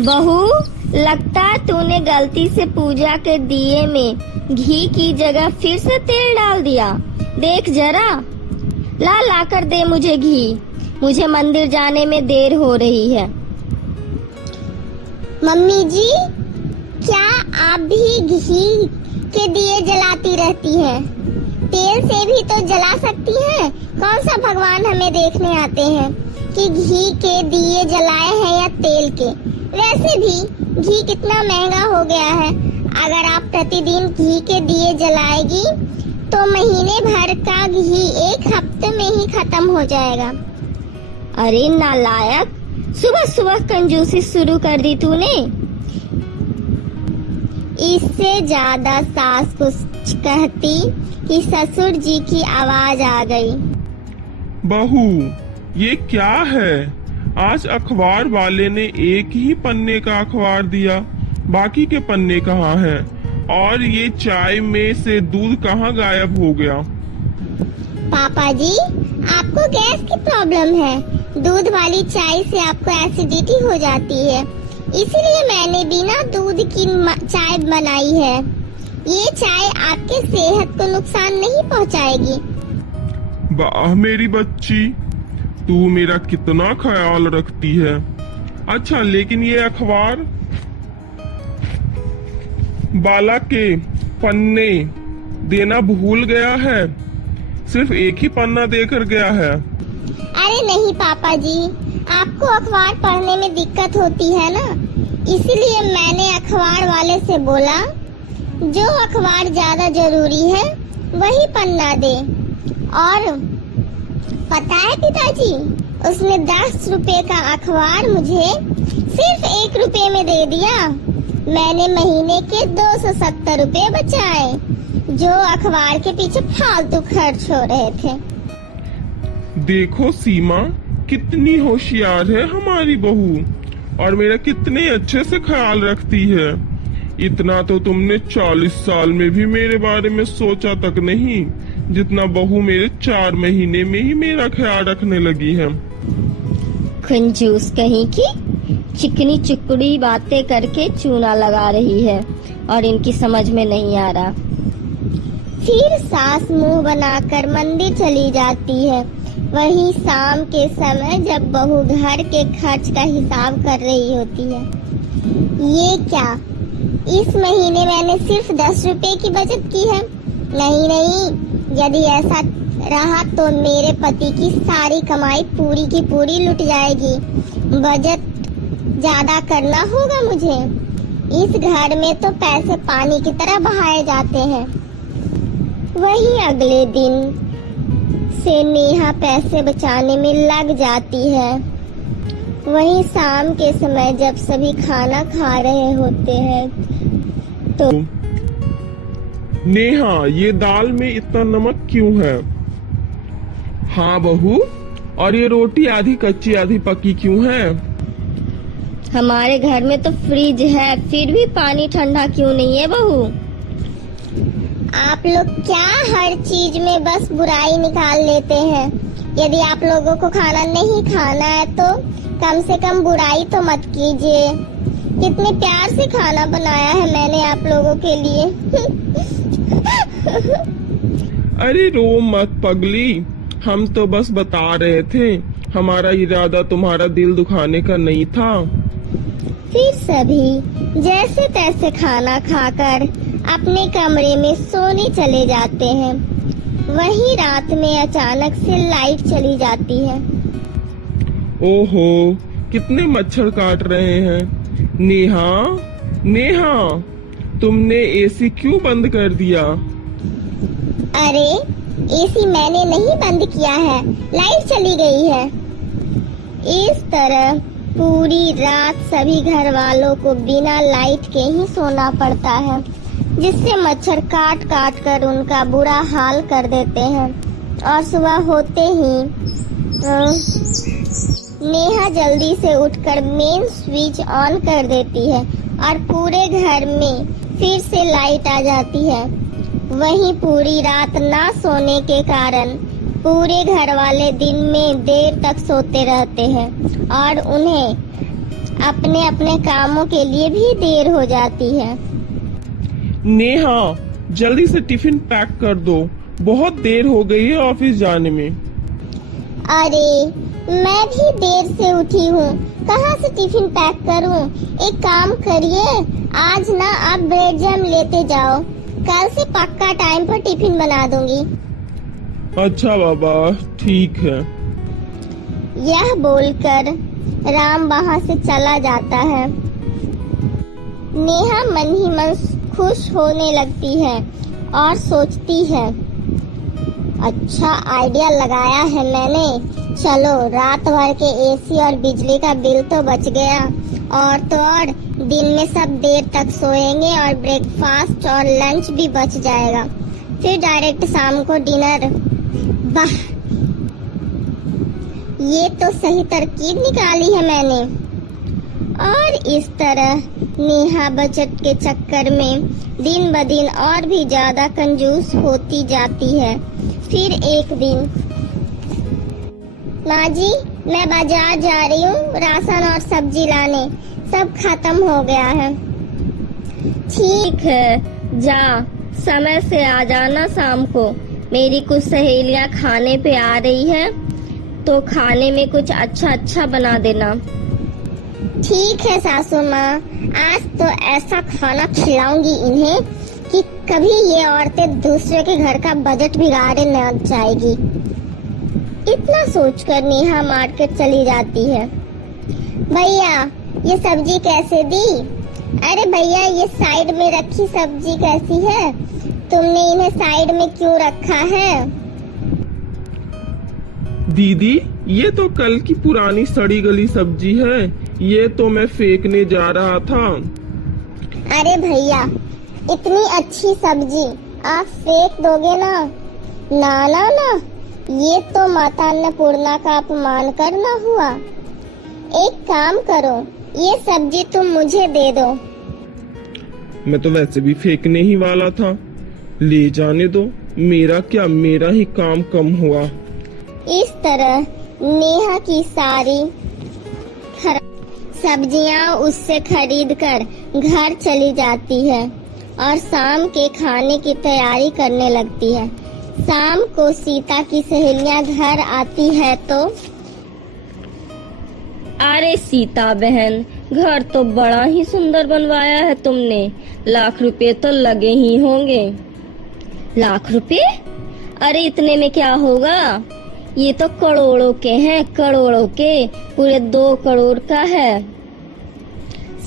बहू, लगता है तूने गलती से पूजा के दिए में घी की जगह फिर से तेल डाल दिया। देख जरा, ला कर दे मुझे घी। मुझे मंदिर जाने में देर हो रही है। मम्मी जी, क्या आप भी घी के दिए जलाती रहती हैं? तेल से भी तो जला सकती हैं। कौन सा भगवान हमें देखने आते हैं कि घी के दिए जलाए हैं या तेल के? वैसे भी घी कितना महंगा हो गया है। अगर आप प्रतिदिन घी के दिए जलाएगी तो महीने भर का घी एक हफ्ते में ही खत्म हो जाएगा। अरे नालायक, सुबह सुबह कंजूसी शुरू कर दी तूने। इससे ज्यादा सास कुछ कहती कि ससुर जी की आवाज आ गई। बहू, ये क्या है? आज अखबार वाले ने एक ही पन्ने का अखबार दिया, बाकी के पन्ने कहाँ हैं? और ये चाय में से दूध कहाँ गायब हो गया? पापा जी, आपको गैस की प्रॉब्लम है। दूध वाली चाय से आपको एसिडिटी हो जाती है, इसीलिए मैंने बिना दूध की चाय बनाई है। ये चाय आपके सेहत को नुकसान नहीं पहुंचाएगी। वाह मेरी बच्ची, तू मेरा कितना ख्याल रखती है। अच्छा, लेकिन ये अखबार बाला के पन्ने देना भूल गया है। सिर्फ एक ही पन्ना देकर गया है। अरे नहीं पापा जी, आपको अखबार पढ़ने में दिक्कत होती है ना, इसीलिए मैंने अखबार वाले से बोला जो अखबार ज्यादा जरूरी है वही पन्ना दे। और पता है पिताजी, उसने 10 रुपए का अखबार मुझे सिर्फ 1 रुपए में दे दिया। मैंने महीने के 270 रुपए बचाए, जो अखबार के पीछे फालतू खर्च हो रहे थे। देखो सीमा, कितनी होशियार है हमारी बहू, और मेरा कितने अच्छे से ख्याल रखती है। इतना तो तुमने 40 साल में भी मेरे बारे में सोचा तक नहीं, जितना बहू मेरे 4 महीने में ही मेरा ख्याल रखने लगी है। कंजूस कहीं की, चिकनी चुकड़ी बातें करके चूना लगा रही है और इनकी समझ में नहीं आ रहा। फिर सास मुंह बनाकर मंदिर चली जाती है। वहीं शाम के समय जब बहू घर के खर्च का हिसाब कर रही होती है। ये क्या, इस महीने मैंने सिर्फ 10 रुपए की बचत की है। नहीं, यदि ऐसा रहा तो मेरे पति की सारी कमाई पूरी की पूरी लुट जाएगी। बचत ज्यादा करना होगा मुझे। इस घर में तो पैसे पानी की तरह बहाए जाते हैं। वहीं अगले दिन से नेहा पैसे बचाने में लग जाती है। वहीं शाम के समय जब सभी खाना खा रहे होते हैं तो नेहा, ये दाल में इतना नमक क्यों है? हाँ बहू, और ये रोटी आधी कच्ची आधी पकी क्यों है? हमारे घर में तो फ्रिज है, फिर भी पानी ठंडा क्यों नहीं है बहू? आप लोग क्या हर चीज में बस बुराई निकाल लेते हैं। यदि आप लोगों को खाना नहीं खाना है तो कम से कम बुराई तो मत कीजिए। कितने प्यार से खाना बनाया है मैंने आप लोगों के लिए। अरे रो मत पगली, हम तो बस बता रहे थे, हमारा इरादा तुम्हारा दिल दुखाने का नहीं था। फिर सभी जैसे तैसे खाना खाकर अपने कमरे में सोने चले जाते हैं। वहीं रात में अचानक से लाइट चली जाती है। ओहो, कितने मच्छर काट रहे हैं। नेहा, तुमने एसी क्यों बंद कर दिया? अरे एसी मैंने नहीं बंद किया है, लाइट चली गई है। इस तरह पूरी रात सभी घर वालों को बिना लाइट के ही सोना पड़ता है, जिससे मच्छर काट काट कर उनका बुरा हाल कर देते हैं। और सुबह होते ही नेहा जल्दी से उठकर मेन स्विच ऑन कर देती है और पूरे घर में फिर से लाइट आ जाती है। वहीं पूरी रात ना सोने के कारण पूरे घर वाले दिन में देर तक सोते रहते हैं और उन्हें अपने अपने कामों के लिए भी देर हो जाती है। नेहा, जल्दी से टिफिन पैक कर दो, बहुत देर हो गई है ऑफिस जाने में। अरे मैं भी देर से उठी हूँ, कहाँ से टिफिन पैक करूँ? एक काम करिए, आज ना आप ब्रेड जैम लेते जाओ, कल से पक्का टाइम पर टिफिन बना दूंगी। अच्छा बाबा, ठीक है। यह बोलकर राम वहाँ से चला जाता है। नेहा मन ही मन खुश होने लगती है और सोचती है, अच्छा आइडिया लगाया है मैंने, चलो रात भर के एसी और बिजली का बिल तो बच गया, और तो और दिन में सब देर तक सोएंगे और ब्रेकफास्ट और लंच भी बच जाएगा, फिर डायरेक्ट शाम को डिनर। वाह, ये तो सही तरकीब निकाली है मैंने। और इस तरह नेहा बचत के चक्कर में दिन ब दिन और भी ज्यादा कंजूस होती जाती है। फिर एक दिन, माँ जी मैं बाजार जा रही हूँ राशन और सब्जी लाने, सब खत्म हो गया है। ठीक है, जा समय से आ जाना शाम को। मेरी कुछ सहेलियां खाने पे आ रही है, तो खाने में कुछ अच्छा अच्छा बना देना। ठीक है सासू माँ, आज तो ऐसा खाना खिलाऊंगी इन्हें कि कभी ये औरतें दूसरे के घर का बजट बिगाड़े न जाएगी। इतना सोचकर नेहा मार्केट चली जाती है। भैया ये सब्जी कैसे दी? अरे भैया ये साइड में रखी सब्जी कैसी है? तुमने इन्हें साइड में क्यों रखा है? दीदी, ये तो कल की पुरानी सड़ी गली सब्जी है, ये तो मैं फेंकने जा रहा था। अरे भैया इतनी अच्छी सब्जी आप फेंक दोगे ना? ना ना ना, ये तो माता अन्नपूर्णा का अपमान करना हुआ। एक काम करो, ये सब्जी तुम मुझे दे दो। मैं तो वैसे भी फेंकने ही वाला था, ले जाने दो, मेरा क्या, मेरा ही काम कम हुआ। इस तरह नेहा की सारी सब्जियां उससे खरीद कर घर चली जाती है और शाम के खाने की तैयारी करने लगती है। शाम को सीता की सहेलियां घर आती है तो, अरे सीता बहन, घर तो बड़ा ही सुंदर बनवाया है तुमने, लाख रुपए तो लगे ही होंगे। लाख रुपए? अरे इतने में क्या होगा, ये तो करोड़ों के हैं, करोड़ों के, पूरे 2 करोड़ का है।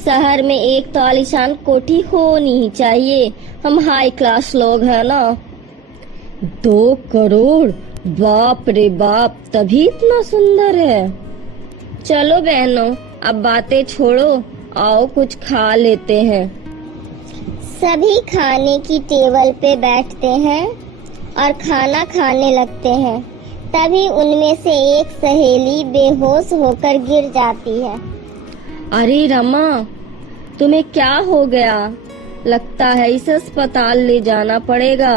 शहर में एक तो आलीशान कोठी होनी ही चाहिए, हम हाई क्लास लोग हैं ना। 2 करोड़, बाप रे बाप, तभी इतना सुंदर है। चलो बहनों, अब बातें छोड़ो, आओ कुछ खा लेते हैं। सभी खाने की टेबल पे बैठते हैं और खाना खाने लगते हैं। तभी उनमें से एक सहेली बेहोश होकर गिर जाती है। अरे रमा, तुम्हें क्या हो गया? लगता है इसे अस्पताल ले जाना पड़ेगा।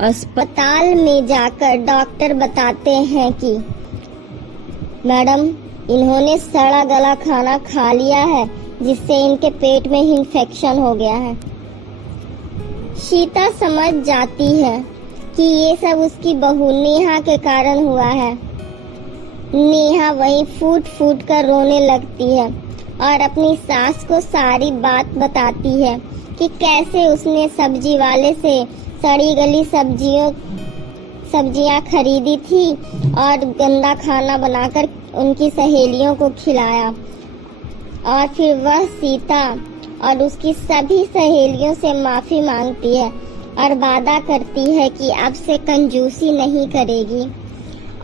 अस्पताल में जाकर डॉक्टर बताते हैं कि मैडम, इन्होंने सड़ा गला खाना खा लिया है, जिससे इनके पेट में इन्फेक्शन हो गया है। सीता समझ जाती है कि ये सब उसकी बहू नेहा के कारण हुआ है। नेहा वहीं फूट फूट कर रोने लगती है और अपनी सास को सारी बात बताती है कि कैसे उसने सब्जी वाले से सड़ी गली सब्जियां खरीदी थी और गंदा खाना बनाकर उनकी सहेलियों को खिलाया। और फिर वह सीता और उसकी सभी सहेलियों से माफी मांगती है और वादा करती है कि अब से कंजूसी नहीं करेगी।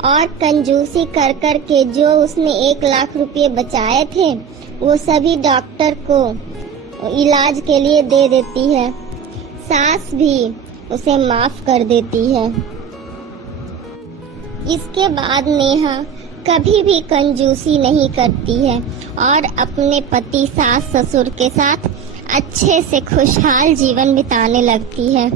और कंजूसी कर कर के जो उसने 1 लाख रुपए बचाए थे, वो सभी डॉक्टर को इलाज के लिए दे देती है। सास भी उसे माफ कर देती है। इसके बाद नेहा कभी भी कंजूसी नहीं करती है और अपने पति, सास, ससुर के साथ अच्छे से खुशहाल जीवन बिताने लगती है।